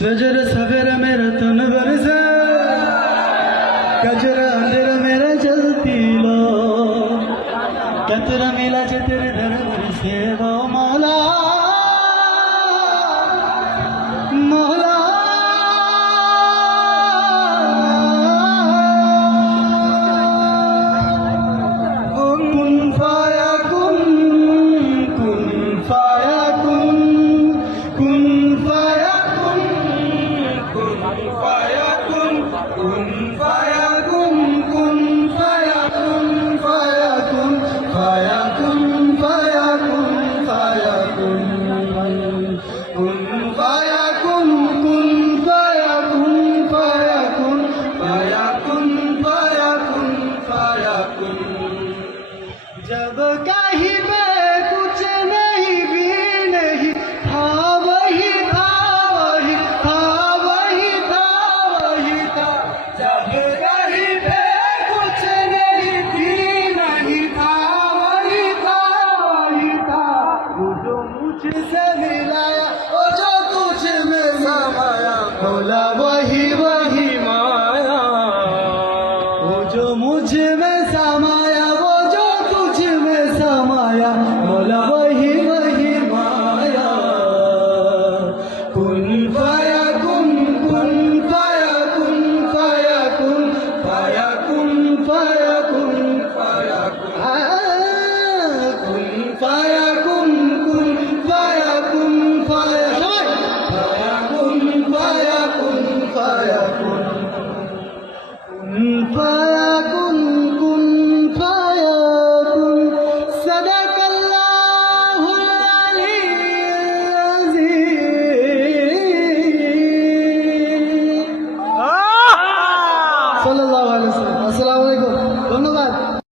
फजर सवेरा मेरा तन बरसे कजरा अंधेरा मेरा जलती लो कतरा मिला जे तेरे दर बरसे वो मौला मौला कुन फाया कुन कुन जब कहीं मैं कुछ नहीं, भी नहीं, था वही था वही, था जब कहीं मैं कुछ नहीं, भी नहीं, था जो मुझसे बोला वही वही माया। वो जो मुझमें समाया वो जो तुझ में समाया बोला वही वही माया। कुन फाया कुन कुन फाया कुन फाया कुन फाया कुन फाया कुन फाया कुन आ, সাল্লাহ আসসালামু আলাইকুম। ধন্যবাদ।